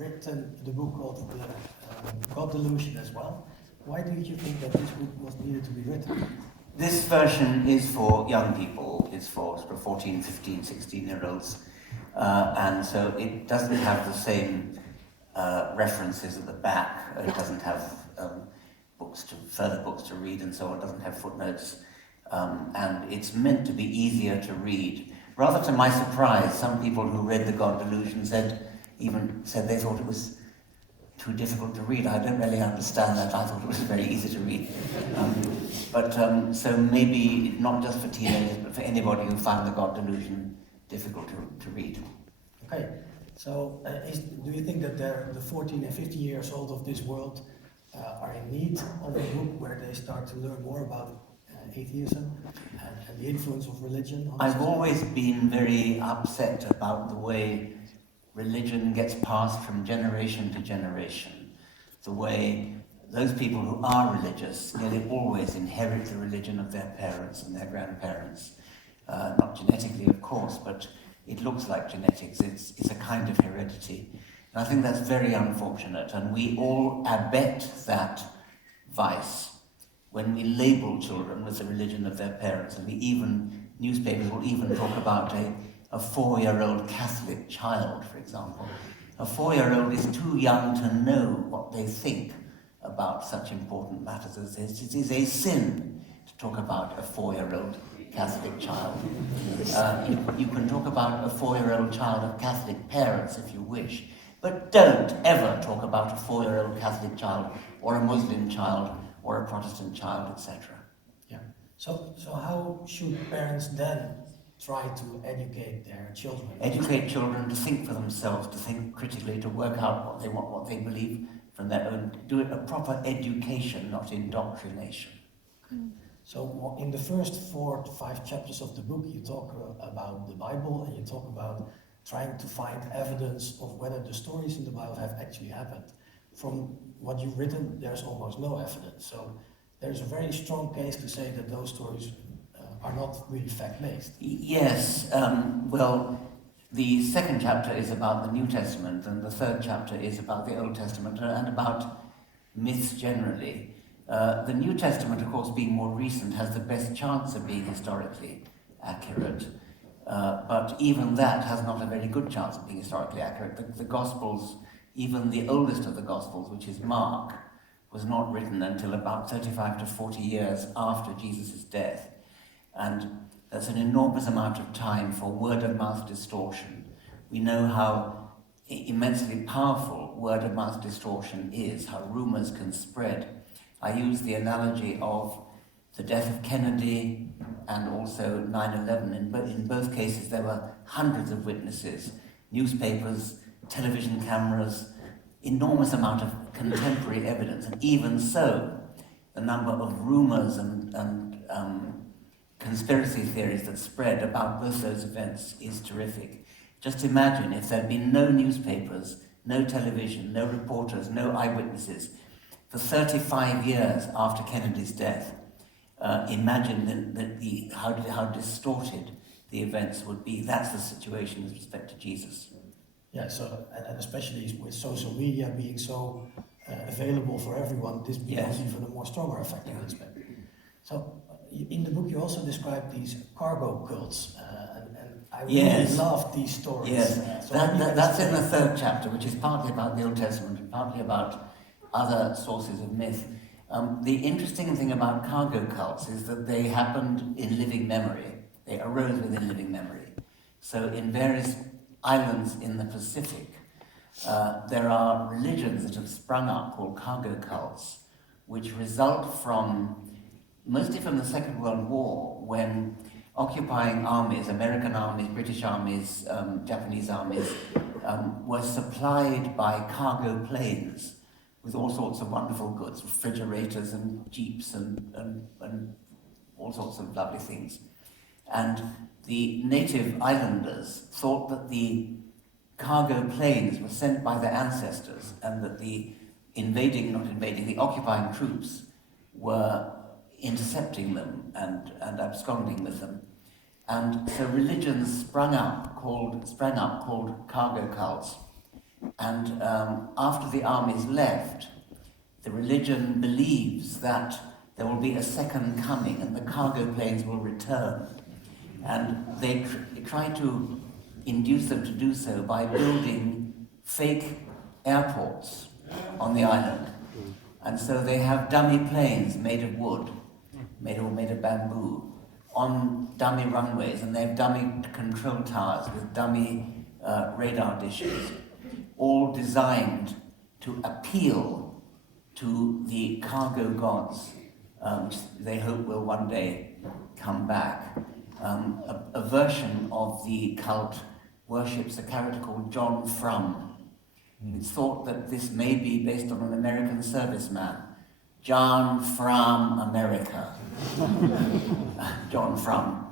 written the book called the God Delusion as well. Why do you think that this book was needed to be written? This version is for young people. It's for sort of 14, 15, 16-year-olds. And so it doesn't have the same references at the back. It doesn't have further books to read and so on. It doesn't have footnotes. And it's meant to be easier to read. Rather to my surprise, some people who read The God Delusion said they thought it was too difficult to read. I don't really understand that. I thought it was very easy to read. So maybe not just for teenagers, but for anybody who found The God Delusion difficult to read. Okay, so do you think that the 14 and 15 years old of this world are in need of a book where they start to learn more about atheism and the influence of religion? I've always been very upset about the way religion gets passed from generation to generation. The way those people who are religious nearly always inherit the religion of their parents and their grandparents. Not genetically, of course, but it looks like genetics. It's a kind of heredity. And I think that's very unfortunate, and we all abet that vice when we label children with the religion of their parents, and newspapers will even talk about a 4-year-old Catholic child, for example. A 4-year-old is too young to know what they think about such important matters as this. It is a sin to talk about a 4-year-old Catholic child. You can talk about a 4-year-old child of Catholic parents if you wish, but don't ever talk about a 4-year-old Catholic child or a Muslim child or a Protestant child, etc. Yeah. So how should parents then try to educate their children? Educate children to think for themselves, to think critically, to work out what they want, what they believe from their own. Do it a proper education, not indoctrination. So in the first 4 to 5 chapters of the book, you talk about the Bible, and you talk about trying to find evidence of whether the stories in the Bible have actually happened. From what you've written, there's almost no evidence. So there's a very strong case to say that those stories are not really fact-based. Yes, well, the second chapter is about the New Testament, and the third chapter is about the Old Testament and about myths generally. The New Testament, of course, being more recent, has the best chance of being historically accurate. But even that has not a very good chance of being historically accurate. The Gospels, even the oldest of the Gospels, which is Mark, was not written until about 35 to 40 years after Jesus' death. And that's an enormous amount of time for word-of-mouth distortion. We know how immensely powerful word-of-mouth distortion is, how rumors can spread. I use the analogy of the death of Kennedy and also 9/11. In both cases, there were hundreds of witnesses, newspapers, television cameras, enormous amount of contemporary evidence. And even so, the number of rumors and conspiracy theories that spread about both those events is terrific. Just imagine if there'd been no newspapers, no television, no reporters, no eyewitnesses for 35 years after Kennedy's death. Imagine how distorted the events would be. That's the situation with respect to Jesus. Yeah, so and especially with social media being so available for everyone, this becomes even a more stronger effect in this respect. So in the book you also describe these cargo cults, and I really love these stories. Yes, that's in the third chapter, which is partly about the Old Testament and partly about other sources of myth. The interesting thing about cargo cults is that they happened in living memory. They arose within living memory. So in various islands in the Pacific, there are religions that have sprung up called cargo cults, which result mostly from the Second World War, when occupying armies, American armies, British armies, Japanese armies, were supplied by cargo planes with all sorts of wonderful goods, refrigerators and jeeps and all sorts of lovely things. And the native islanders thought that the cargo planes were sent by their ancestors and that the the occupying troops were intercepting them and absconding with them. And so religions sprang up called cargo cults. And after the armies left, the religion believes that there will be a second coming and the cargo planes will return. And they try to induce them to do so by building fake airports on the island. And so they have dummy planes made of wood, made of bamboo, on dummy runways, and they have dummy control towers with dummy radar dishes, all designed to appeal to the cargo gods, which they hope will one day come back. A version of the cult worships a character called John Frum. It's thought that this may be based on an American serviceman, John from America. John Frum.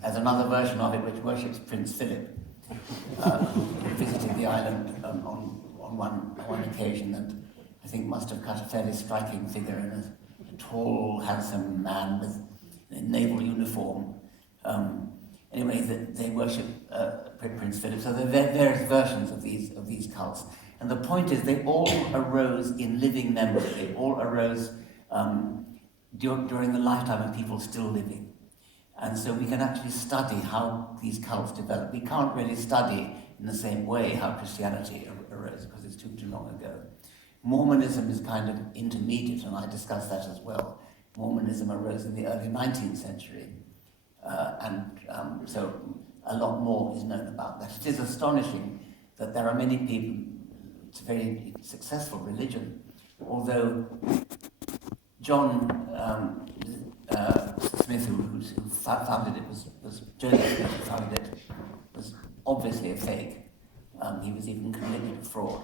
There's another version of it which worships Prince Philip, who visited the island on one occasion, and I think must have cut a fairly striking figure in a tall, handsome man with a naval uniform. Anyway, they worship Prince Philip. So there are various versions of these cults, and the point is they all arose in living memory. They all arose during the lifetime of people still living, and so we can actually study how these cults developed. We can't really study in the same way how Christianity arose because it's too long ago. Mormonism is kind of intermediate, and I discuss that as well. Mormonism arose in the early 19th century. So a lot more is known about that. It is astonishing that there are many people, it's a very successful religion, although John Smith, who founded it, was Joseph Smith who founded it, was obviously a fake. He was even convicted of fraud,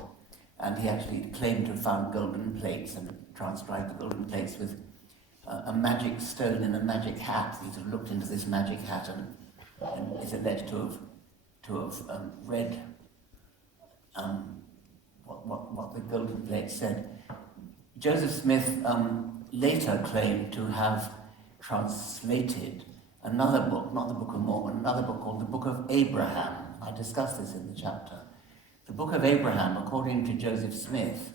and he actually claimed to have found golden plates and transcribed the golden plates with a magic stone in a magic hat. He sort of looked into this magic hat and is alleged to have read what the golden plate said. Joseph Smith later claimed to have translated another book, not the Book of Mormon, another book called the Book of Abraham. I discussed this in the chapter. The Book of Abraham, according to Joseph Smith,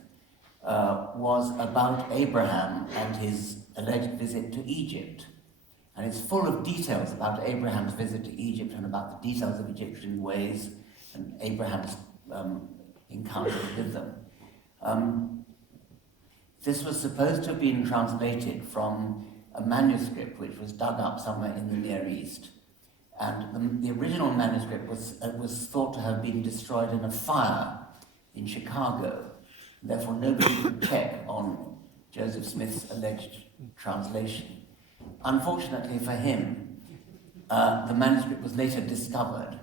was about Abraham and his alleged visit to Egypt. And it's full of details about Abraham's visit to Egypt and about the details of Egyptian ways and Abraham's encounters with them. This was supposed to have been translated from a manuscript which was dug up somewhere in the Near East. And the original manuscript was thought to have been destroyed in a fire in Chicago. Therefore, nobody could check on Joseph Smith's alleged translation. Unfortunately for him, the manuscript was later discovered,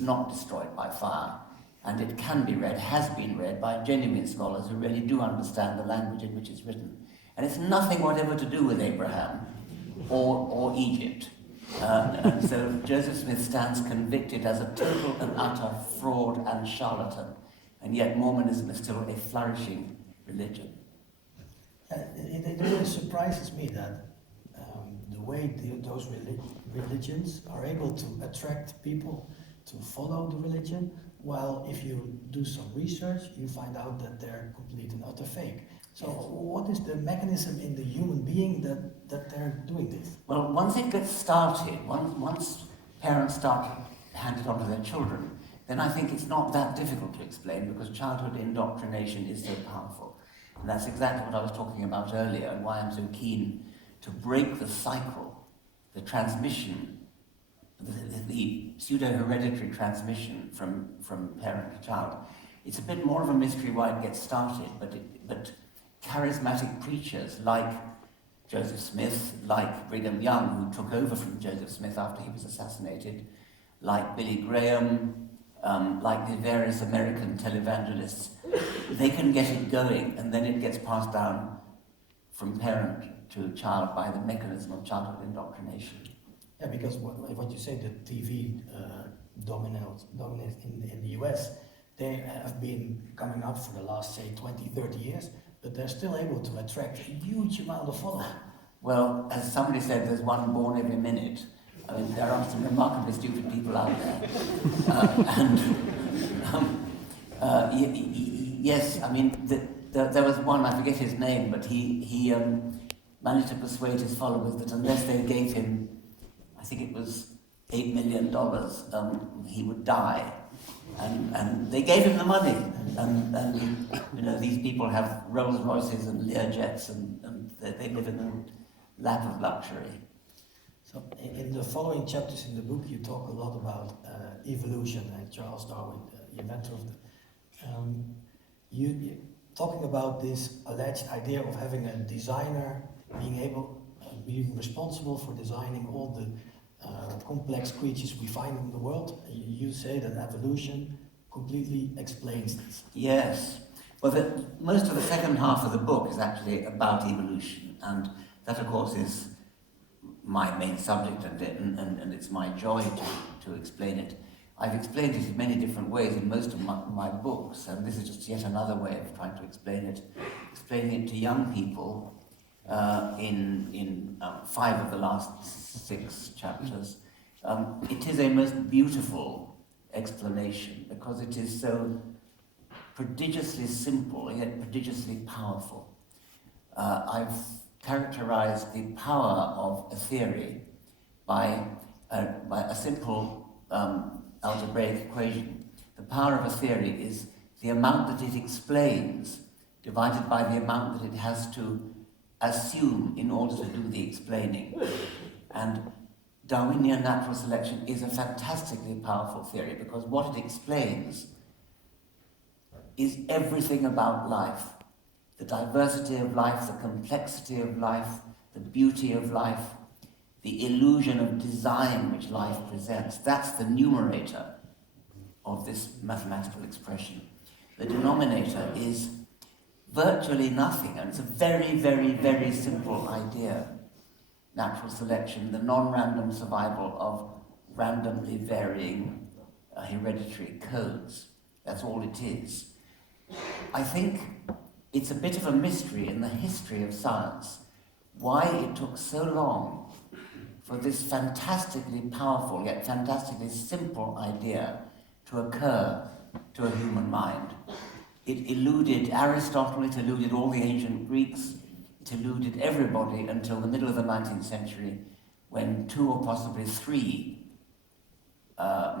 not destroyed by fire, and it can be read, has been read by genuine scholars who really do understand the language in which it's written. And it's nothing whatever to do with Abraham or Egypt. And so Joseph Smith stands convicted as a total and utter fraud and charlatan, and yet Mormonism is still a flourishing religion. It really surprises me that the way those religions are able to attract people to follow the religion, while if you do some research, you find out that they're complete and utter fake. So what is the mechanism in the human being that they're doing this? Well, once it gets started, once parents start to hand it on to their children, then I think it's not that difficult to explain because childhood indoctrination is so powerful. And that's exactly what I was talking about earlier and why I'm so keen to break the cycle, the transmission, the pseudo-hereditary transmission from parent to child. It's a bit more of a mystery why it gets started, but charismatic preachers like Joseph Smith, like Brigham Young, who took over from Joseph Smith after he was assassinated, like Billy Graham, like the various American televangelists, they can get it going and then it gets passed down from parent to child by the mechanism of childhood indoctrination. Yeah, because what you say, the TV dominates in the US, they have been coming up for the last, say, 20, 30 years, but they're still able to attract a huge amount of followers. Well, as somebody said, there's one born every minute. I mean, there are some remarkably stupid people out there. Yes, I mean, there was one, I forget his name, but he managed to persuade his followers that unless they gave him, I think it was $8 million, he would die. And they gave him the money. And you know, these people have Rolls Royces and Learjets, and they live in a lap of luxury. So in the following chapters in the book, you talk a lot about evolution and Charles Darwin, the inventor of the... you talking about this alleged idea of having a designer being responsible for designing all the complex creatures we find in the world. You say that evolution completely explains this. Yes. Well, most of the second half of the book is actually about evolution, and that, of course, is my main subject, and it's my joy to explain it. I've explained it in many different ways in most of my books, and this is just yet another way of trying to explain it. Explaining it to young people in 5 of the last 6 chapters. It is a most beautiful explanation because it is so prodigiously simple yet prodigiously powerful. I've characterized the power of a theory by a simple algebraic equation. The power of a theory is the amount that it explains divided by the amount that it has to assume in order to do the explaining. And Darwinian natural selection is a fantastically powerful theory because what it explains is everything about life. The diversity of life, the complexity of life, the beauty of life, the illusion of design which life presents. That's the numerator of this mathematical expression. The denominator is virtually nothing, and it's a very, very, very simple idea. Natural selection, the non-random survival of randomly varying hereditary codes. That's all it is. I think it's a bit of a mystery in the history of science why it took so long for this fantastically powerful yet fantastically simple idea to occur to a human mind. It eluded Aristotle, it eluded all the ancient Greeks, it eluded everybody until the middle of the 19th century when 2 or possibly 3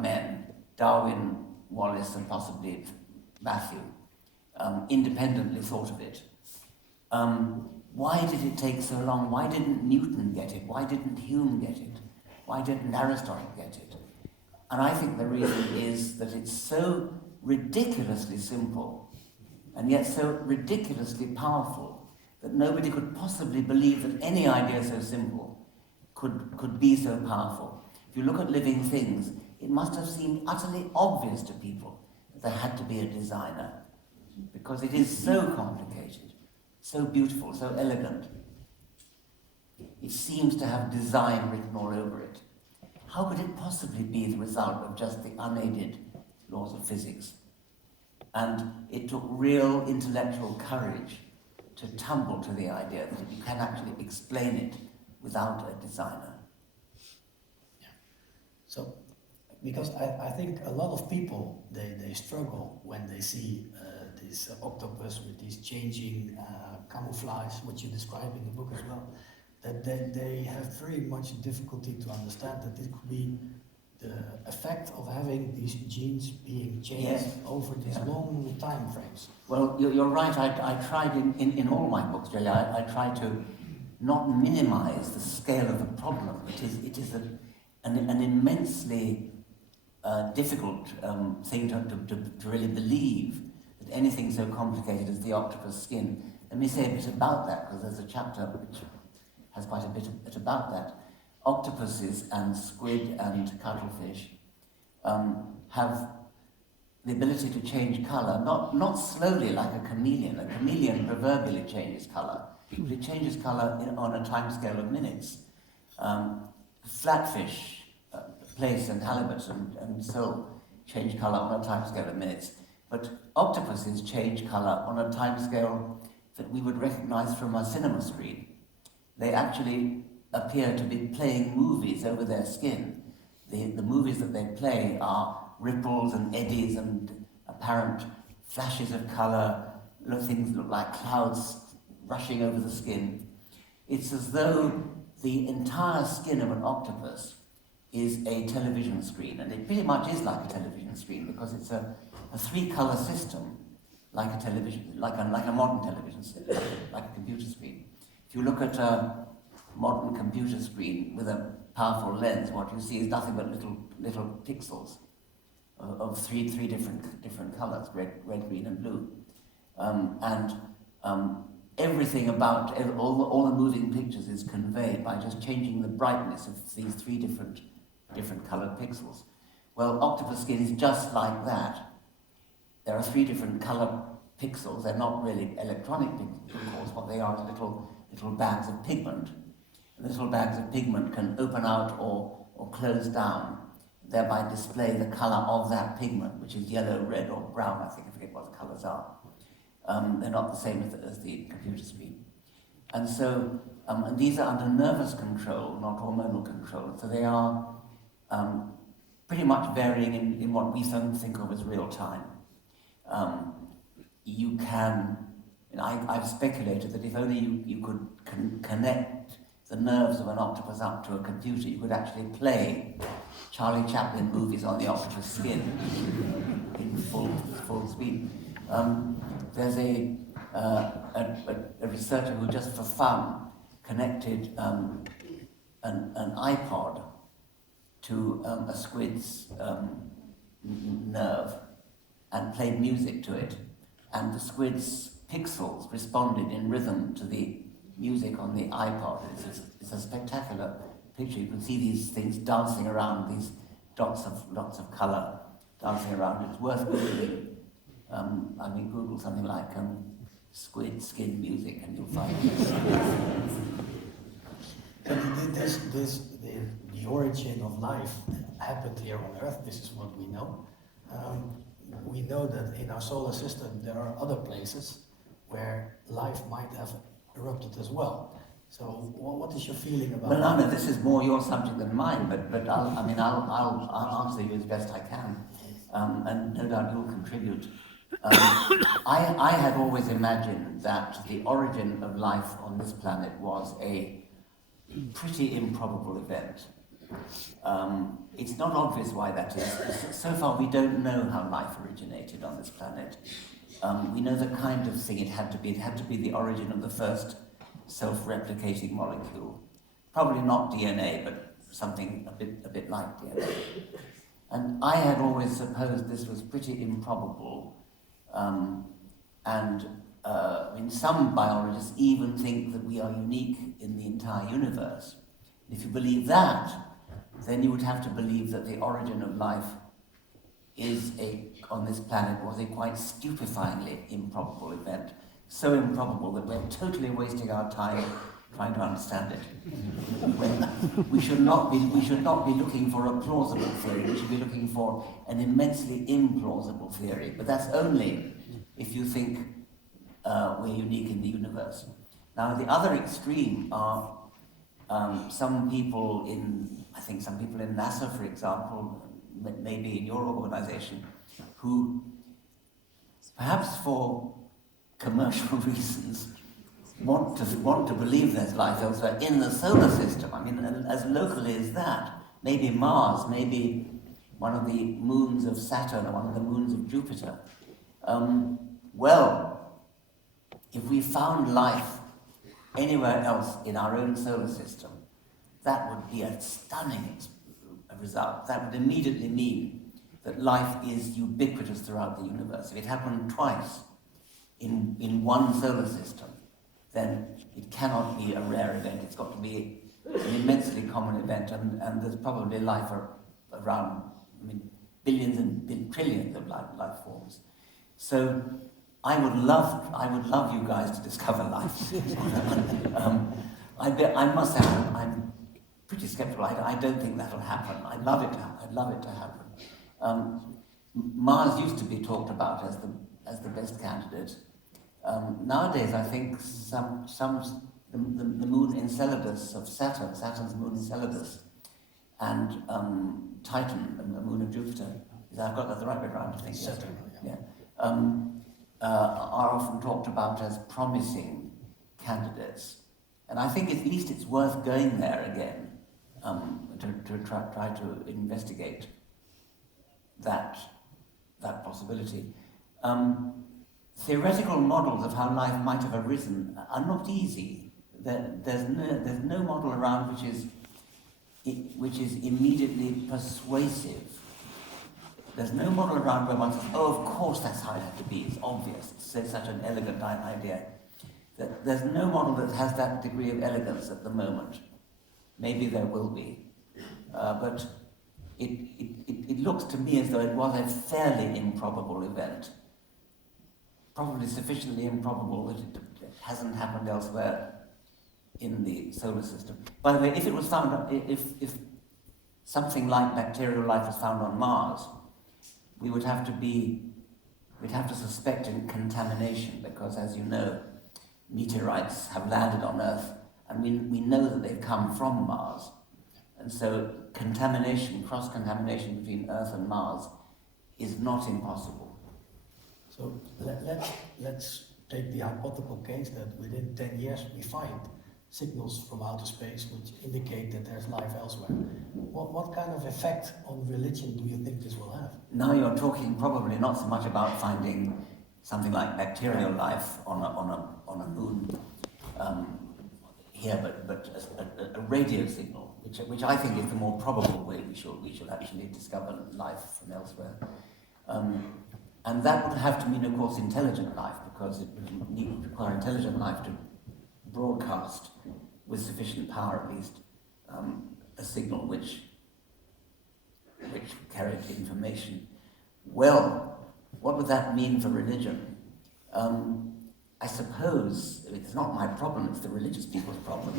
men, Darwin, Wallace and possibly Matthew, independently thought of it. Why did it take so long? Why didn't Newton get it? Why didn't Hume get it? Why didn't Aristotle get it? And I think the reason is that it's so ridiculously simple and yet so ridiculously powerful that nobody could possibly believe that any idea so simple could be so powerful. If you look at living things, it must have seemed utterly obvious to people that there had to be a designer because it is so complicated, so beautiful, so elegant. It seems to have design written all over it. How could it possibly be the result of just the unaided laws of physics? And it took real intellectual courage to tumble to the idea that you can actually explain it without a designer. Yeah. So, because I think a lot of people, they struggle when they see this octopus with these changing camouflage, what you describe in the book as well, that they have very much difficulty to understand that it could be the effect of having these genes being changed over these long time frames. Well, you're right. I tried in all my books, really, I tried to not minimize the scale of the problem. It is an immensely difficult thing to really believe that anything so complicated as the octopus skin. Let me say a bit about that, because there's a chapter which has quite a bit about that. Octopuses and squid and cuttlefish have the ability to change colour, not slowly like a chameleon. A chameleon proverbially changes colour, but it changes colour on a time scale of minutes. Flatfish, plaice and halibut and sole change colour on a time scale of minutes, but octopuses change colour on a time scale that we would recognise from a cinema screen. They actually appear to be playing movies over their skin. The movies that they play are ripples and eddies and apparent flashes of colour, things look like clouds rushing over the skin. It's as though the entire skin of an octopus is a television screen, and it pretty much is like a television screen because it's a three-colour system, like a television, like a modern television system, like a computer screen. If you look at a modern computer screen with a powerful lens, what you see is nothing but little pixels of three different colours: red, green, and blue, everything about all the moving pictures is conveyed by just changing the brightness of these three different coloured pixels. Well, octopus skin is just like that. There are three different colour pixels. They're not really electronic pixels, of course. What they are is little bags of pigment. And little bags of pigment can open out or close down, thereby display the colour of that pigment, which is yellow, red, or brown. I forget what the colours are. They're not the same as the computer screen. And so, and these are under nervous control, not hormonal control. So they are pretty much varying in what we think of as real time. You can, I've speculated that if only you could connect the nerves of an octopus up to a computer, you could actually play Charlie Chaplin movies on the octopus skin in full speed. There's a researcher who just for fun connected an iPod to a squid's nerve and played music to it, and the squid's pixels responded in rhythm to the music on the iPod. It's a spectacular picture. You can see these things dancing around, these dots of colour dancing around. It's worth Googling. Google something like squid skin music and you'll find it. The origin of life happened here on Earth. This is what we know. We know that in our solar system there are other places where life might have erupted as well. So what is your feeling about that? Well, Anna, this is more your subject than mine, but I'll answer you as best I can, and no doubt you'll contribute. I had always imagined that the origin of life on this planet was a pretty improbable event. It's not obvious why that is. So far we don't know how life originated on this planet. We know the kind of thing it had to be. It had to be the origin of the first self-replicating molecule. Probably not DNA, but something a bit like DNA. And I had always supposed this was pretty improbable. Some biologists even think that we are unique in the entire universe. If you believe that, then you would have to believe that the origin of life on this planet was a quite stupefyingly improbable event. So improbable that we're totally wasting our time trying to understand it. We should not be looking for a plausible theory. We should be looking for an immensely implausible theory. But that's only if you think we're unique in the universe. Now, the other extreme are some people in NASA, for example, maybe in your organization, who perhaps for commercial reasons want to believe there's life elsewhere in the solar system. As locally as that, maybe Mars, maybe one of the moons of Saturn or one of the moons of Jupiter. If we found life anywhere else in our own solar system, that would be a stunning result. That would immediately mean that life is ubiquitous throughout the universe. If it happened twice in one solar system, then it cannot be a rare event. It's got to be an immensely common event, and there's probably life around, billions and trillions of life forms. So I would love you guys to discover life. I must say, I'm pretty skeptical. I don't think that'll happen. I'd love it to happen. Mars used to be talked about as the best candidate. Nowadays, I think the moon Enceladus of Saturn, Saturn's moon Enceladus, and Titan, the moon of Jupiter. I've got that the right way around, I think. Saturn, yeah. are often talked about as promising candidates. And I think at least it's worth going there again to try to investigate that possibility. Theoretical models of how life might have arisen are not easy. There's no model around which is immediately persuasive. There's no model around where one says, oh, of course that's how it had to be, it's obvious, it's such an elegant idea. There's no model that has that degree of elegance at the moment. Maybe there will be. But it looks to me as though it was a fairly improbable event. Probably sufficiently improbable that it hasn't happened elsewhere in the solar system. By the way, if it was found, if something like bacterial life was found on Mars, we'd have to suspect contamination, because, as you know, meteorites have landed on Earth, and we know that they've come from Mars. And so contamination, cross-contamination between Earth and Mars is not impossible. So let's take the hypothetical case that within 10 years we find signals from outer space which indicate that there's life elsewhere. What kind of effect on religion do you think this will have? Now you're talking probably not so much about finding something like bacterial life on a moon here, but a radio signal, which I think is the more probable way we should actually discover life from elsewhere. And that would have to mean, of course, intelligent life, because it would require intelligent life to broadcast with sufficient power, at least, a signal which carried information. Well, what would that mean for religion? I suppose it's not my problem; it's the religious people's problem.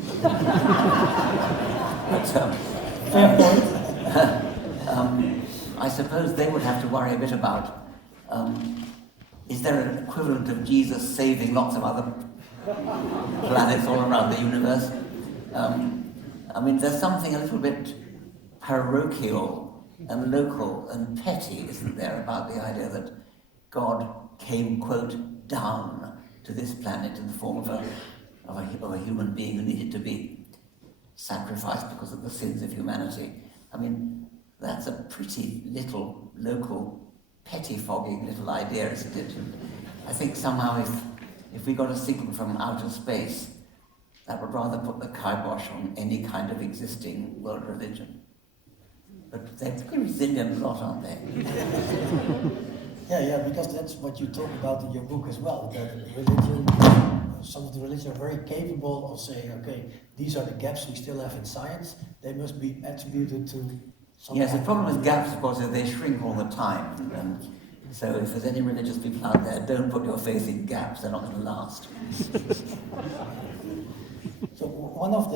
I suppose they would have to worry a bit about. Is there an equivalent of Jesus saving lots of other planets all around the universe? I mean, there's something a little bit parochial and local and petty, isn't there, about the idea that God came, quote, down to this planet in the form of a human being who needed to be sacrificed because of the sins of humanity. I mean, that's a pretty little local, pettifogging little idea, isn't it? I think somehow if we got a signal from outer space, that would rather put the kibosh on any kind of existing world religion. But they're pretty resilient lot, aren't they? Yeah, because that's what you talk about in your book as well, that religion, some of the religions are very capable of saying, okay, these are the gaps we still have in science, they must be attributed to something. Yes, the problem with gaps, of course, is they shrink all the time. And so if there's any religious people out there, don't put your faith in gaps, they're not going to last. So one of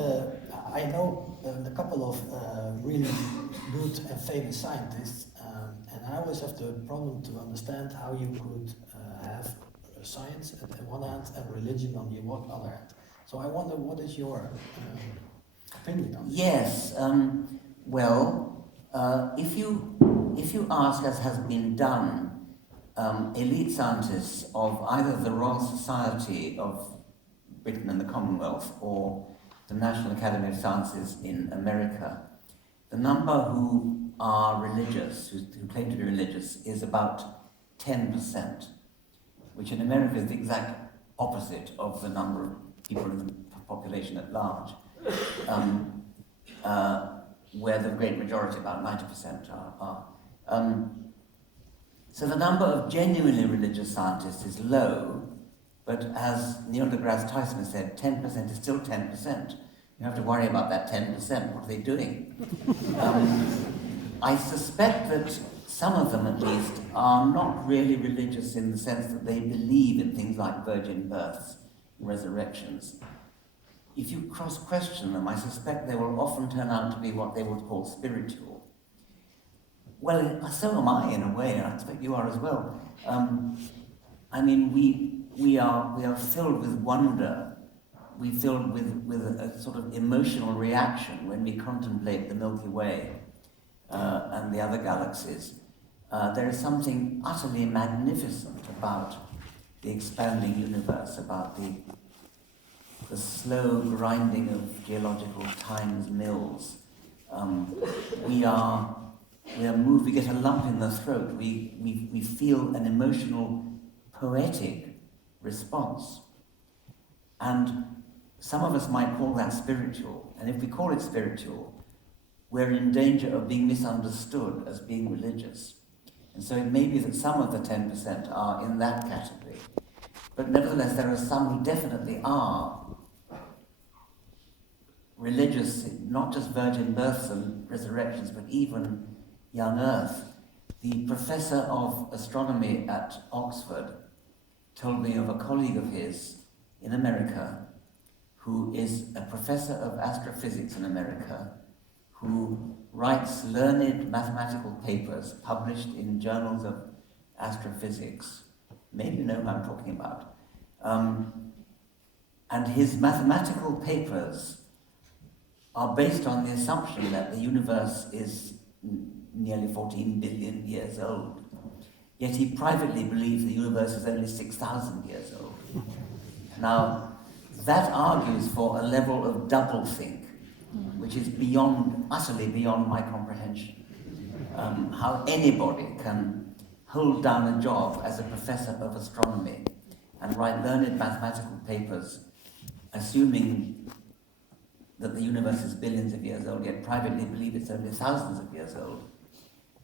I know a couple of really good and famous scientists, and I always have the problem to understand how you could have science at one hand and religion on the other hand. So I wonder, what is your opinion on this? Yes, well, if you ask, as has been done, elite scientists of either the Royal Society of Britain and the Commonwealth or the National Academy of Sciences in America, the number who are religious, who claim to be religious, is about 10%, which in America is the exact opposite of the number of people in the population at large, where the great majority, about 90%, are. So the number of genuinely religious scientists is low, but as Neil deGrasse Tyson said, 10% is still 10%. You have to worry about that 10%. What are they doing? I suspect that some of them, at least, are not really religious in the sense that they believe in things like virgin births, resurrections. If you cross-question them, I suspect they will often turn out to be what they would call spiritual. Well, so am I in a way, and I expect you are as well. I mean, we are filled with wonder. We're filled with a sort of emotional reaction when we contemplate the Milky Way and the other galaxies. There is something utterly magnificent about the expanding universe, about the slow grinding of geological time's mills. We are moved, we get a lump in the throat, we feel an emotional, poetic response. And some of us might call that spiritual, and if we call it spiritual, we're in danger of being misunderstood as being religious. And so it may be that some of the 10% are in that category. But nevertheless, there are some who definitely are religious, not just virgin births and resurrections, but even young earth. The professor of astronomy at Oxford told me of a colleague of his in America who is a professor of astrophysics in America, who writes learned mathematical papers published in journals of astrophysics. Maybe you know who I'm talking about. And his mathematical papers are based on the assumption that the universe is nearly 14 billion years old. Yet he privately believes the universe is only 6,000 years old. Now, that argues for a level of doublethink, which is utterly beyond my comprehension. How anybody can hold down a job as a professor of astronomy and write learned mathematical papers assuming that the universe is billions of years old, yet privately believe it's only thousands of years old.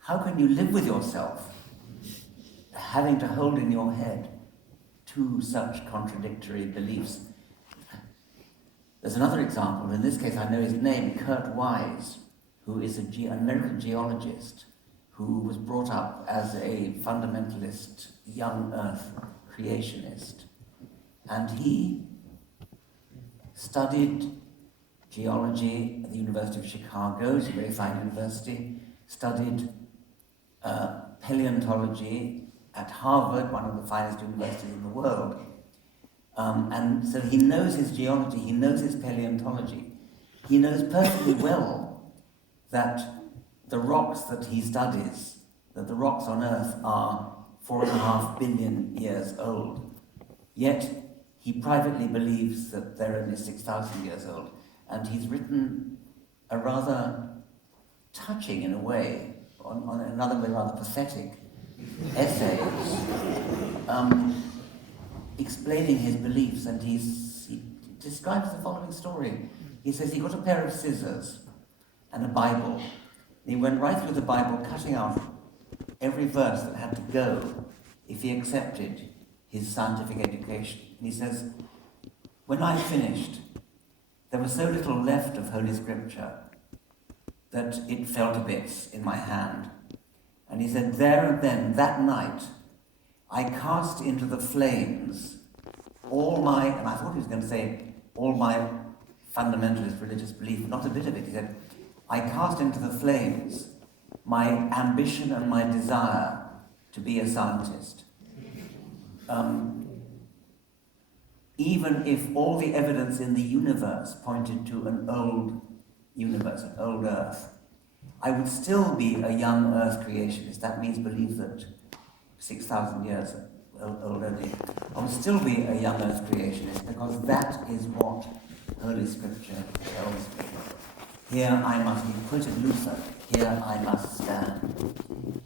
How can you live with yourself having to hold in your head two such contradictory beliefs? There's another example. In this case, I know his name, Kurt Wise, who is an American geologist who was brought up as a fundamentalist, young earth creationist. And he studied geology at the University of Chicago, it's a very fine university, studied paleontology at Harvard, one of the finest universities in the world. And so he knows his geology, he knows his paleontology. He knows perfectly well that the rocks that he studies, that the rocks on Earth are 4.5 billion years old. Yet he privately believes that they're only 6,000 years old. And he's written a rather touching, in a way, on another way rather pathetic essay, explaining his beliefs, and he describes the following story. He says he got a pair of scissors and a Bible. He went right through the Bible, cutting out every verse that had to go if he accepted his scientific education. And he says, when I finished, there was so little left of Holy Scripture that it fell to bits in my hand. And he said, there and then, that night, I cast into the flames all my, and I thought he was going to say, all my fundamentalist religious belief, not a bit of it. He said, I cast into the flames my ambition and my desire to be a scientist. Even if all the evidence in the universe pointed to an old universe, an old Earth, I would still be a young Earth creationist. That means believe that 6,000 years old only. I would still be a young Earth creationist because that is what Holy Scripture tells me. Here I must be quoted Luther. Here I must stand.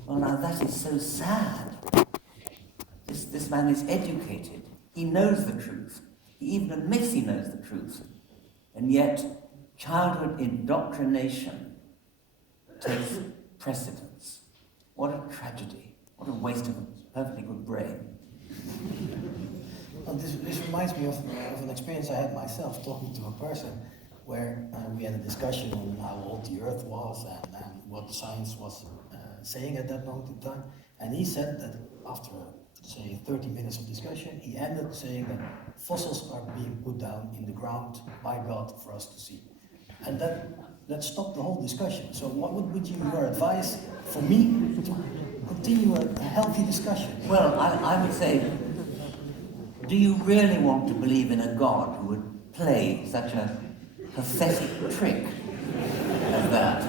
Well, now that is so sad. This man is educated. He knows the truth. He even admits he knows the truth. And yet, childhood indoctrination takes precedence. What a tragedy. What a waste of a perfectly good brain. Well, this reminds me of an experience I had myself talking to a person where we had a discussion on how old the Earth was and what the science was saying at that moment in time. And he said that after, say, 30 minutes of discussion, he ended saying that fossils are being put down in the ground by God for us to see. And that stopped the whole discussion. So what would be your advice for me to continue a healthy discussion? Well, I would say, do you really want to believe in a God who would play such a pathetic trick as that?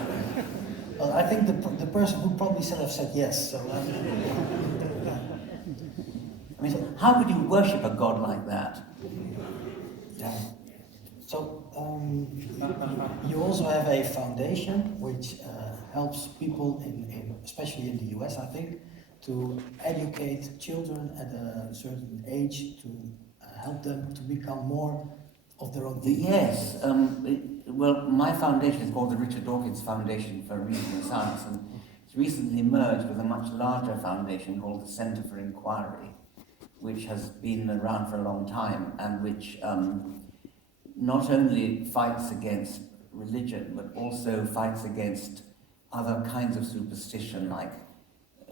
Well, I think the person who probably should have said yes. So I mean, how could you worship a God like that? Yeah. So you also have a foundation which helps people especially in the US, I think, to educate children at a certain age to help them to become more of their own thinking. Yes. Well, my foundation is called the Richard Dawkins Foundation for Reason and Science, and it's recently merged with a much larger foundation called the Centre for Inquiry, which has been around for a long time and which not only fights against religion, but also fights against other kinds of superstition like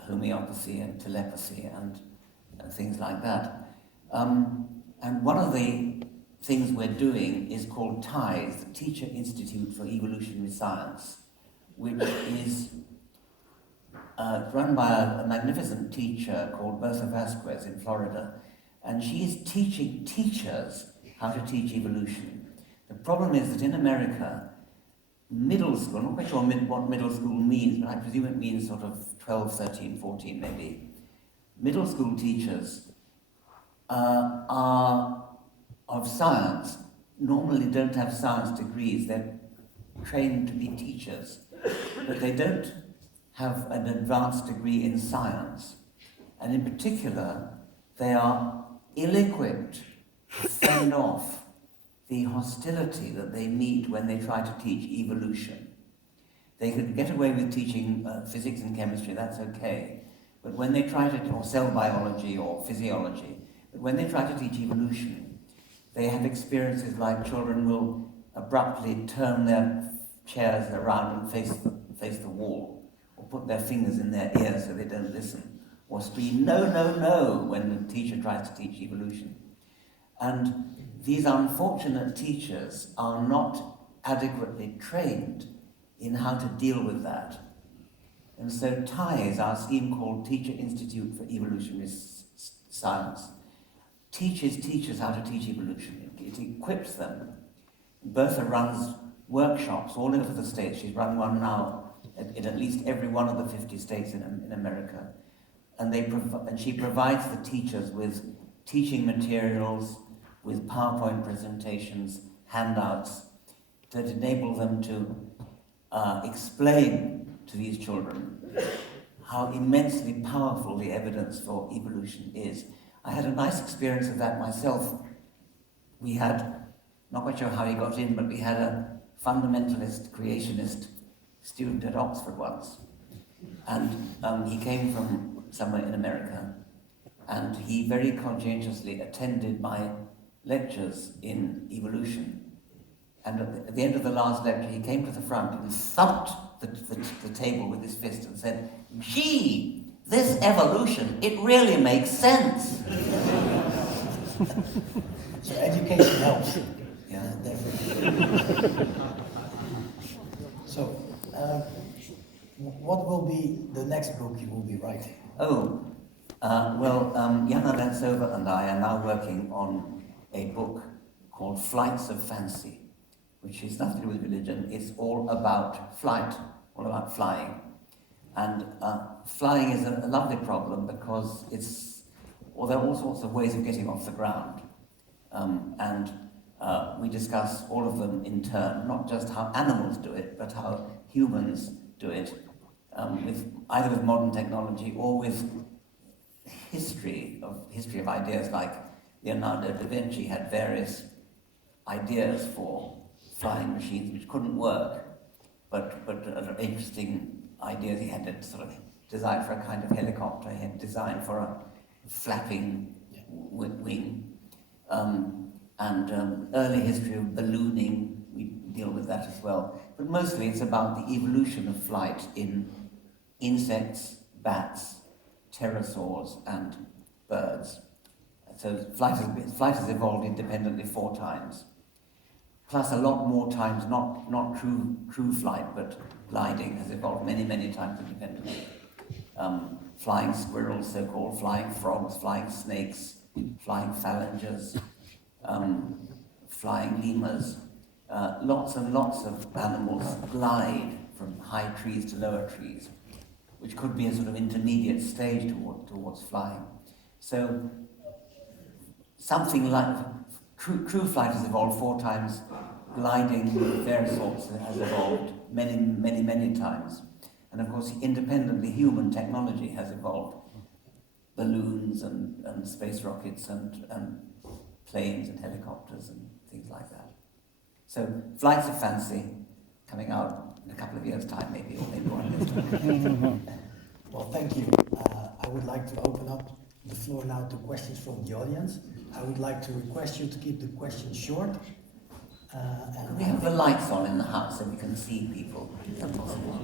homeopathy and telepathy and things like that. And one of the things we're doing is called TIES, the Teacher Institute for Evolutionary Science, which is run by a magnificent teacher called Bertha Vasquez in Florida, and she's teaching teachers how to teach evolution. The problem is that in America, middle school, I'm not quite sure what middle school means, but I presume it means sort of 12, 13, 14 maybe. Middle school teachers are of science, normally don't have science degrees, they're trained to be teachers, but they don't have an advanced degree in science. And in particular, they are ill-equipped to fend off the hostility that they meet when they try to teach evolution. They could get away with teaching physics and chemistry, that's okay. But when they try to, or cell biology or physiology, but when they try to teach evolution, they have experiences like children will abruptly turn their chairs around and face the wall, or put their fingers in their ears so they don't listen, or scream, no, no, no, when the teacher tries to teach evolution. And these unfortunate teachers are not adequately trained in how to deal with that. And so TIES, our scheme called Teacher Institute for Evolutionary Science, teaches teachers how to teach evolution. It equips them. Bertha runs workshops all over the states. She's run one now in at least every one of the 50 states in America. And she provides the teachers with teaching materials, with PowerPoint presentations, handouts, that enable them to explain to these children how immensely powerful the evidence for evolution is. I had a nice experience of that myself. We had, not quite sure how he got in, but we had a fundamentalist, creationist student at Oxford once. And he came from somewhere in America, and he very conscientiously attended my lectures in evolution. And at the end of the last lecture, he came to the front and thumped the table with his fist and said, "Gee, this evolution, it really makes sense." So education helps. Yeah, definitely. So, what will be the next book you will be writing? Jana Lensova and I are now working on a book called Flights of Fancy, which is nothing to do with religion. It's all about flight, all about flying. And flying is a lovely problem because there are all sorts of ways of getting off the ground. We discuss all of them in turn, not just how animals do it, but how humans do it, either with modern technology or with history of ideas. Like Leonardo da Vinci had various ideas for flying machines which couldn't work, but interesting ideas. He had a sort of design for a kind of helicopter, he had designed for a flapping wing, early history of ballooning, we deal with that as well. But mostly it's about the evolution of flight in insects, bats, pterosaurs, and birds. So flight has evolved independently 4 times. Plus a lot more times, not true flight, but gliding has evolved many, many times independently. Flying squirrels, so-called, flying frogs, flying snakes, flying phalangers, flying lemurs. Lots and lots of animals glide from high trees to lower trees, which could be a sort of intermediate stage towards flying. So something like crew flight has evolved 4 times, gliding of various sorts has evolved many times. And of course, independently human technology has evolved. Balloons and space rockets and planes and helicopters and things like that. So flights of fancy coming out in a couple of years' time, maybe, or maybe 1 year's time. Well, thank you. I would like to open up the floor now to questions from the audience. I would like to request you to keep the questions short. And We have the lights on in the house so we can see people, if possible.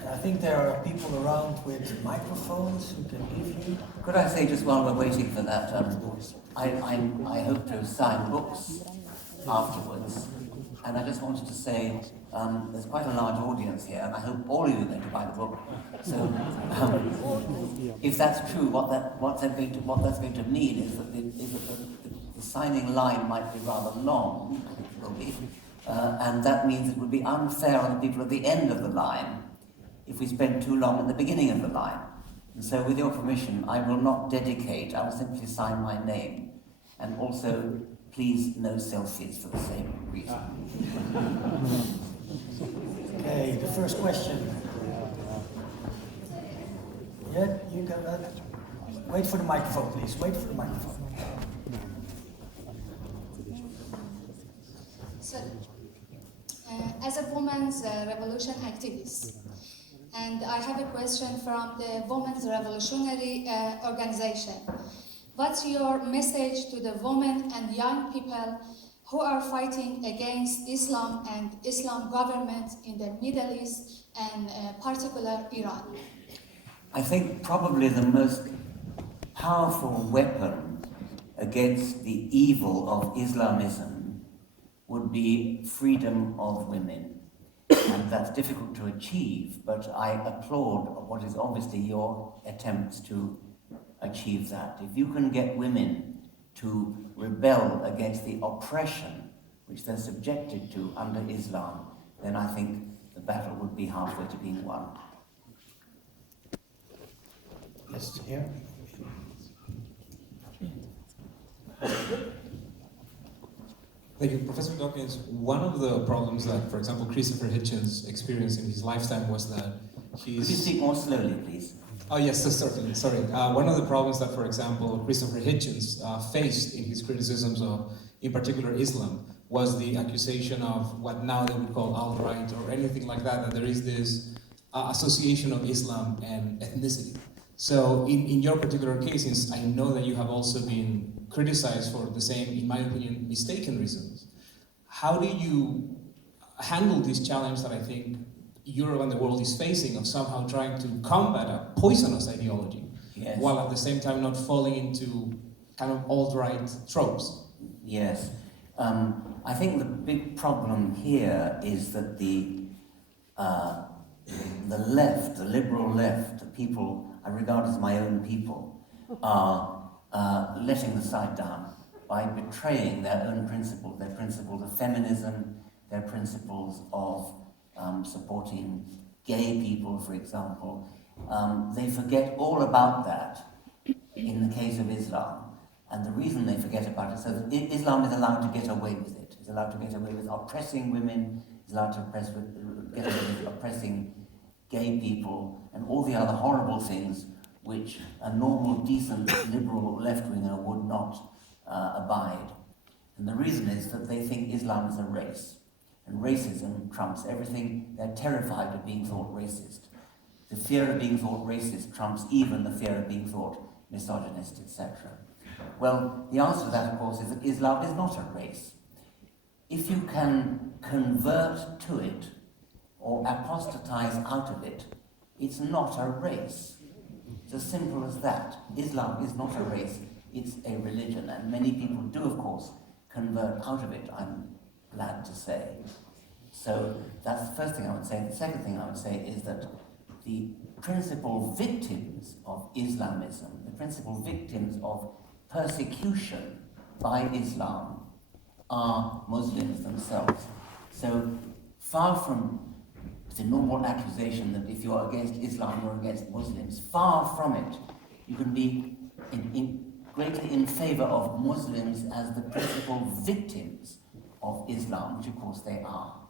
And I think there are people around with microphones who can give you. Could I say, just while we're waiting for that, I hope to sign books afterwards, and I just wanted to say there's quite a large audience here, and I hope all of you are going to buy the book. So, if that's true, what that's going to mean is that the signing line might be rather long, I think it will be, and that means it would be unfair on the people at the end of the line if we spend too long at the beginning of the line. And so, with your permission, I will not dedicate, I will simply sign my name. And also, please, no selfies for the same reason. Okay, the first question. Yeah, you can. Wait for the microphone, please. Wait for the microphone. So, as a women's revolution activist, and I have a question from the Women's Revolutionary Organization. What's your message to the women and young people who are fighting against Islam and Islam government in the Middle East and particular Iran? I think probably the most powerful weapon against the evil of Islamism would be freedom of women. And that's difficult to achieve, but I applaud what is obviously your attempts to achieve that. If you can get women to rebel against the oppression which they're subjected to under Islam, then I think the battle would be halfway to being won. Yes, here. Thank you. Professor Dawkins, one of the problems that, for example, Christopher Hitchens experienced in his lifetime was that Could you speak more slowly, please? Oh yes, certainly, sorry. One of the problems that, for example, Christopher Hitchens faced in his criticisms of, in particular, Islam, was the accusation of what now they would call alt-right or anything like that, that there is this association of Islam and ethnicity. So in your particular case, since I know that you have also been criticized for the same, in my opinion, mistaken reasons, how do you handle this challenge that I think Europe and the world is facing of somehow trying to combat a poisonous ideology, Yes. while at the same time not falling into kind of alt-right tropes? Yes. I think the big problem here is that the left, the liberal left, the people I regard as my own people, are letting the side down by betraying their own principles, their principles of feminism, their principles of supporting gay people, for example. They forget all about that in the case of Islam. And the reason they forget about it is so that Islam is allowed to get away with it. It's allowed to get away with oppressing women, it's allowed to get away with oppressing gay people, and all the other horrible things which a normal, decent, liberal left-winger would not abide. And the reason is that they think Islam is a race. And racism trumps everything. They're terrified of being thought racist. The fear of being thought racist trumps even the fear of being thought misogynist, etc. Well, the answer to that, of course, is that Islam is not a race. If you can convert to it or apostatize out of it, it's not a race. It's as simple as that. Islam is not a race, it's a religion, and many people do, of course, convert out of it, I'm glad to say. So that's the first thing I would say. The second thing I would say is that the principal victims of Islamism, the principal victims of persecution by Islam are Muslims themselves. So far from the normal accusation that if you're against Islam, you're against Muslims, far from it. You can be greatly in favor of Muslims as the principal victims of Islam, which of course they are.